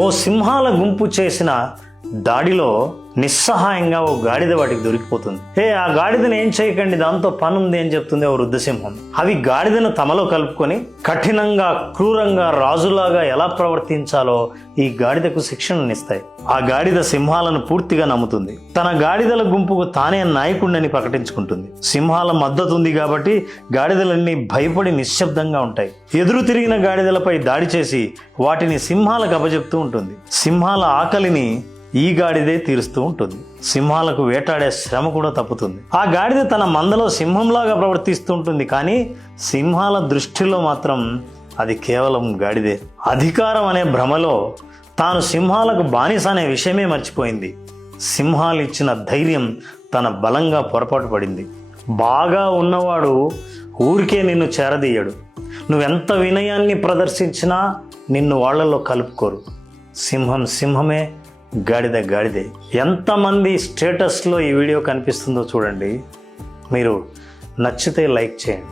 ఓ సింహాల గుంపు చేసిన దాడిలో నిస్సహాయంగా ఓ గాడిద వాటికి దొరికిపోతుంది. ఆ గాడిదను ఏం చేయకండి, దాంతో పనుంది అని చెప్తుంది ఓ వృద్ధసింహం. అవి గాడిదను తమలో కలుపుకొని కఠినంగా క్రూరంగా రాజులాగా ఎలా ప్రవర్తించాలో ఈ గాడిదకు శిక్షణనిస్తాయి. ఆ గాడిద సింహాలను పూర్తిగా నమ్ముతుంది. తన గాడిదల గుంపుకు తానే నాయకుడిని ప్రకటించుకుంటుంది. సింహాల మద్దతు ఉంది కాబట్టి గాడిదలన్నీ భయపడి నిశ్శబ్దంగా ఉంటాయి. ఎదురు తిరిగిన గాడిదలపై దాడి చేసి వాటిని సింహాలకు అప్పజెప్తూ ఉంటుంది. సింహాల ఆకలిని ఈ గాడిదే తీరుస్తూ ఉంటుంది. సింహాలకు వేటాడే శ్రమ కూడా తప్పుతుంది. ఆ గాడిద తన మందలో సింహంలాగా ప్రవర్తిస్తూ ఉంటుంది, కానీ సింహాల దృష్టిలో మాత్రం అది కేవలం గాడిదే. అధికారం అనే భ్రమలో తాను సింహాలకు బానిస అనే విషయమే మర్చిపోయింది. సింహాలు ఇచ్చిన ధైర్యం తన బలంగా పొరపాటు పడింది. బాగా ఉన్నవాడు ఊరికే నిన్ను చేరదీయడు. నువ్వెంత వినయాన్ని ప్రదర్శించినా నిన్ను వాళ్లలో కలుపుకోరు. సింహం సింహమే, గాడిద గాడిదే. ఎంతమంది స్టేటస్లో ఈ వీడియో కనిపిస్తుందో చూడండి. మీరు నచ్చితే లైక్ చేయండి.